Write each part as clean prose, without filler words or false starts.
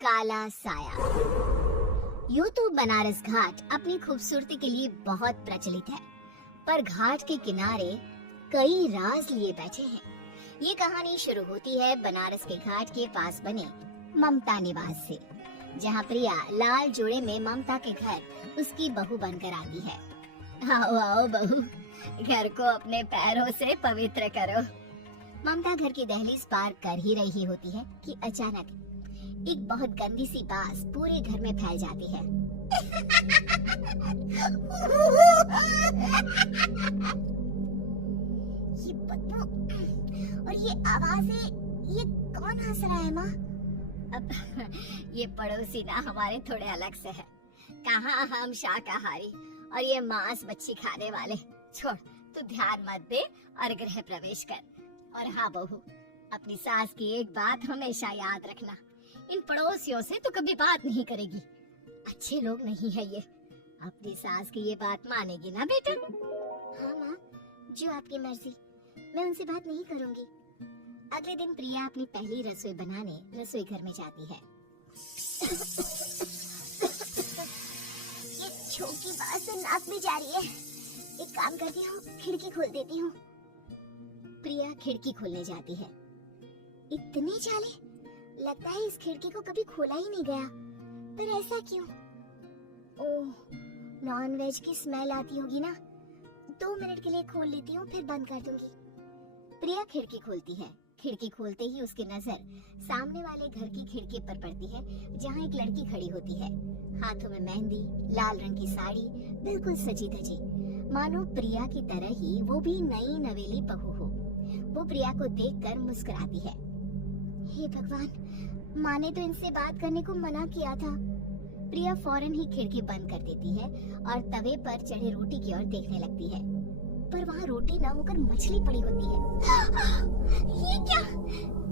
काला साया। यूं तो बनारस घाट अपनी खूबसूरती के लिए बहुत प्रचलित है, पर घाट के किनारे कई राज लिए बैठे हैं। ये कहानी शुरू होती है बनारस के घाट के पास बने ममता निवास से, जहाँ प्रिया लाल जोड़े में ममता के घर उसकी बहू बनकर आती है। आओ आओ बहू, घर को अपने पैरों से पवित्र करो। ममता घर की दहलीज पार कर ही रही होती है कि अचानक एक बहुत गंदी सी बास पूरे घर में फैल जाती है। ये बदबू और ये आवाजें, ये कौन हंस रहा है माँ? अब ये पड़ोसी ना हमारे थोड़े अलग से है। कहाँ हम शाकाहारी और ये मांस मच्छी खाने वाले। छोड़, तू ध्यान मत दे और गृह प्रवेश कर। और हाँ बहू, अपनी सास की एक बात हमेशा याद रखना, इन पड़ोसियों से तो कभी बात नहीं करेगी। अच्छे लोग नहीं है ये। अपनी सास की ये बात मानेगी ना बेटा? हाँ माँ, जो आपकी मर्जी, मैं उनसे बात नहीं करूँगी। अगले दिन प्रिया अपनी पहली रसोई बनाने रसोई घर में जाती है। ये छोटी बात से नाक में जा रही है। एक काम करती हूँ, खिड़की खोल देती हूँ। प्रिया खिड़की खोलने जाती है। इतने जाले, लगता है इस खिड़की को कभी खोला ही नहीं गया। पर ऐसा क्यों? ओह, नॉनवेज की स्मेल आती होगी ना। 2 मिनट के लिए खोल लेती हूँ, फिर बंद कर दूंगी। प्रिया खिड़की खोलती है। खिड़की खोलते ही उसकी नजर सामने वाले घर की खिड़की पर पड़ती है, जहाँ एक लड़की खड़ी होती है। हाथों में मेहंदी, लाल रंग की साड़ी, बिल्कुल सजी धजी, मानो प्रिया की तरह ही वो भी नई नवेली बहू हो। वो प्रिया को देखकर मुस्कुराती है। हे भगवान, माँ ने तो इनसे बात करने को मना किया था। प्रिया फौरन ही खिड़की बंद कर देती है और तवे पर चढ़े रोटी की ओर देखने लगती है, पर वहाँ रोटी ना होकर मछली पड़ी होती है। ये क्या?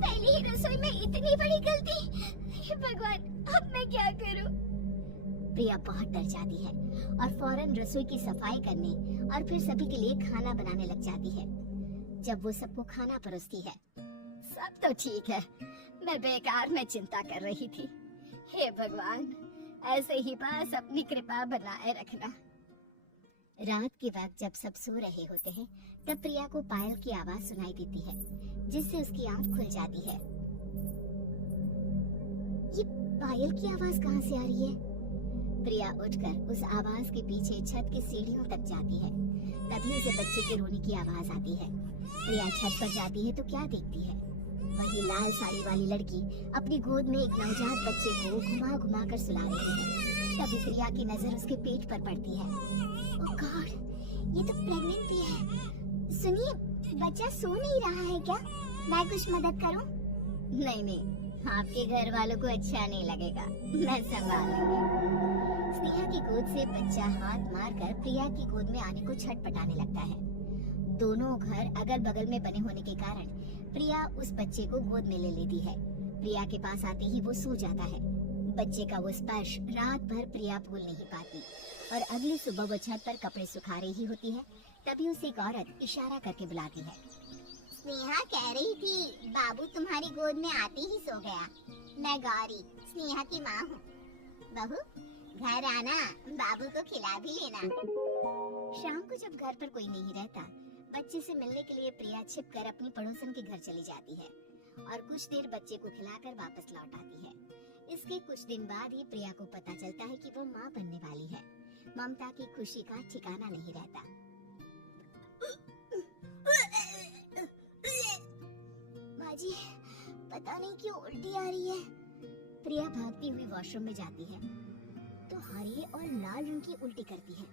पहली ही रसोई में इतनी बड़ी गलती! हे भगवान, अब मैं क्या करूँ? प्रिया बहुत डर जाती है और फौरन रसोई की सफाई करने और फिर सभी के लिए खाना बनाने लग जाती है। जब वो सबको खाना परोसती है, सब तो ठीक है, मैं बेकार में चिंता कर रही थी। हे भगवान, ऐसे ही बस अपनी कृपा बनाए रखना। रात के वक्त जब सब सो रहे होते हैं, तब प्रिया को पायल की आवाज सुनाई देती है, जिससे उसकी आंख खुल जाती है। ये पायल की आवाज कहाँ से आ रही है? प्रिया उठकर उस आवाज के पीछे छत की सीढ़ियों तक जाती है। तभी उसे बच्चे के रोने की आवाज आती है। प्रिया छत पर जाती है तो क्या देखती है? वही लाल साड़ी वाली लड़की अपनी गोद में एक नवजात बच्चे को घुमा घुमा कर सुला रही है। तभी प्रिया की नजर उसके पेट पर पड़ती है। ओह गॉड, ये तो प्रेग्नेंट भी है। सुनिए, बच्चा सो नहीं रहा है क्या? मैं कुछ मदद करूं? नहीं, आपके घर वालों को अच्छा नहीं लगेगा, मैं संभाल लूंगी। स्नेहा की गोद से बच्चा हाथ मारकर प्रिया की गोद में आने को छटपटाने लगता है। दोनों घर अगल बगल में बने होने के कारण प्रिया उस बच्चे को गोद में ले लेती है। प्रिया के पास आते ही वो सो जाता है। बच्चे का वो स्पर्श रात भर प्रिया भूल नहीं पाती और अगली सुबह वो छत पर कपड़े सुखा रही होती है। तभी उसे एक औरत इशारा करके बुलाती है। स्नेहा कह रही थी बाबू तुम्हारी गोद में आते ही सो गया। मैं गौरी, स्नेहा की माँ हूँ। बहू, घर आना, बाबू को खिला भी लेना। शाम को जब घर पर कोई नहीं रहता, बच्चे से मिलने के लिए प्रिया छिपकर अपनी पड़ोसन के घर चली जाती है और कुछ देर बच्चे को खिलाकर वापस लौट आती है। इसके कुछ दिन बाद ही प्रिया को पता चलता है कि वो माँ बनने वाली है। ममता की खुशी का ठिकाना नहीं रहता। बाजी, पता नहीं क्यों उल्टी आ रही है। प्रिया भागती हुई वॉशरूम में जाती है तो हरे और लाल रंग की उल्टी करती है।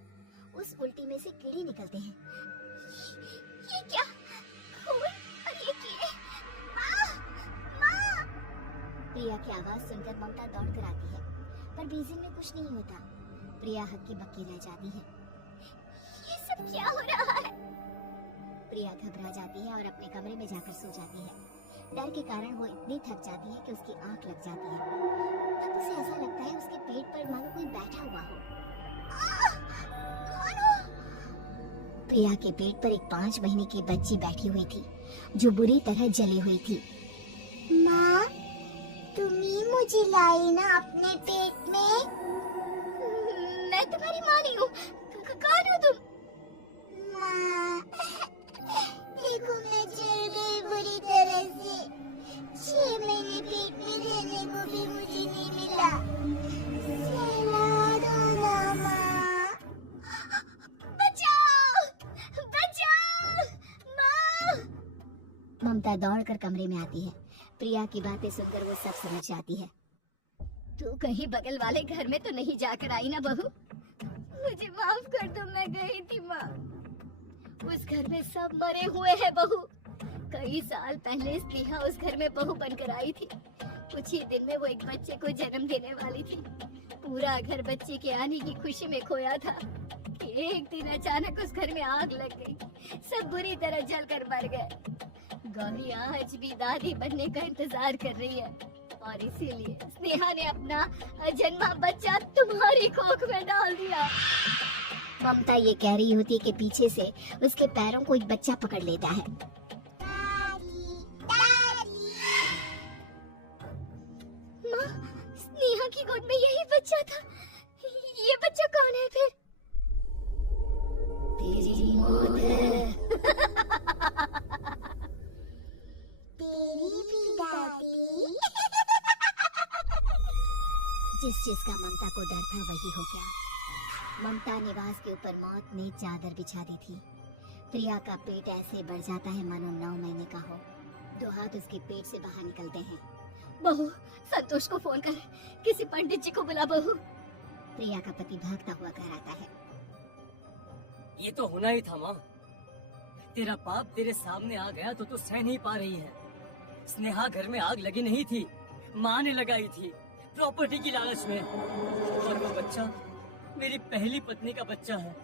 उस उल्टी में से कीड़े निकलते हैं। ये क्या? खून और ये कीड़े! माँ! माँ! प्रिया की आवाज सुनकर ममता दौड़कर आती है, पर बेसिन में कुछ नहीं होता। प्रिया हक्की बक्की रह जाती है। ये सब क्या हो रहा है? प्रिया घबरा जाती है और अपने कमरे में जाकर सो जाती है। डर के कारण वो इतनी थक जाती है कि उसकी आंख लग जाती है। तब उसे ऐसा लगता है उसके पेट पर मानो कोई बैठा हुआ हो। कौन हो? प्रिया के पेट पर एक 5 महीने की बच्ची बैठी हुई थी, जो बुरी तरह जली हुई थी। माँ, तुम ही मुझे लाई ना अपने पेट में। मैं तुम्हारी माँ नहीं हूँ। कौन हो तुम? माँ, देखो मैं जल गई बुरी तरह से। 6 महीने पेट में रहने को भी मुझे नहीं मिला। सहला दो ना माँ। बचाओ, बचाओ, माँ। ममता दौड़कर कमरे में आती है। प्रिया की बातें सुनकर वो सब समझ जाती है। तू कहीं बगल वाले घर में तो नहीं जाकर आई ना बहू? मुझे माफ कर दो, मैं गई थी माँ। उस घर में सब मरे हुए हैं बहू। कई साल पहले स्नेहा उस घर में बहू बनकर आई थी। कुछ ही दिन में वो एक बच्चे को जन्म देने वाली थी। पूरा घर बच्चे के आने की खुशी में खोया था कि एक दिन अचानक उस घर में आग लग गई। सब बुरी तरह जलकर मर गए। गौरी आज भी दादी बनने का इंतजार कर रही है और इसीलिए स्नेहा ने अपना अजन्मा बच्चा तुम्हारी कोख में डाल दिया। ममता ये कह रही होती है कि पीछे से उसके पैरों को एक बच्चा पकड़ लेता है। दादी, दादी। माँ, स्नेहा की गोद में यही बच्चा था। ये बच्चा कौन है फिर? तेरी मौत है। तेरी भी दादी। जिस चीज का ममता को डर था वही हो गया। ममता निवास के ऊपर मौत ने चादर बिछा दी थी। प्रिया का पेट ऐसे बढ़ जाता है मानो 9 महीने का हो। 2 हाथ उसके पेट से बाहर निकलते हैं। बहू, संतोष को फोन कर, किसी पंडित जी को बुला बहू। प्रिया का पति भागता हुआ घर आता है। ये तो होना ही था माँ। तेरा बाप तेरे सामने आ गया तो सह नहीं पा रही है। स्नेहा घर में आग लगी नहीं थी, माँ ने लगाई थी प्रॉपर्टी की लालच में। और वो बच्चा मेरी पहली पत्नी का बच्चा है,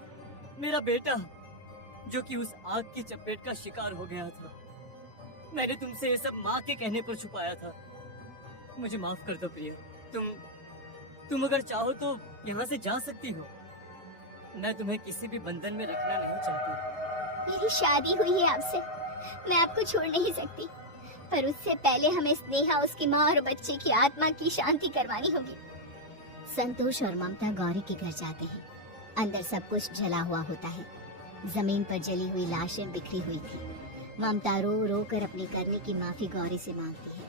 मेरा बेटा, जो कि उस आग की चपेट का शिकार हो गया था। मैंने तुमसे ये सब माँ के कहने पर छुपाया था। मुझे माफ कर दो प्रिया। तुम अगर चाहो तो यहाँ से जा सकती हो। मैं तुम्हें किसी भी बंधन में रखना नहीं चाहती। मेरी शादी हुई है आपसे, मैं आपको छोड़ नहीं सकती, पर उससे पहले हमें स्नेहा, उसकी माँ और बच्चे की आत्मा की शांति करवानी होगी। संतोष और ममता गौरी के घर जाते हैं। अंदर सब कुछ जला हुआ होता है। जमीन पर जली हुई लाशें बिखरी हुई थी। ममता रो रो कर अपनी करने की माफी गौरी से मांगती है।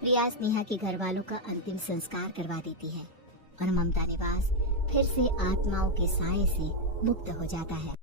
प्रिया स्नेहा के घर वालों का अंतिम संस्कार करवा देती है और ममता निवास फिर से आत्माओं के साए से मुक्त हो जाता है।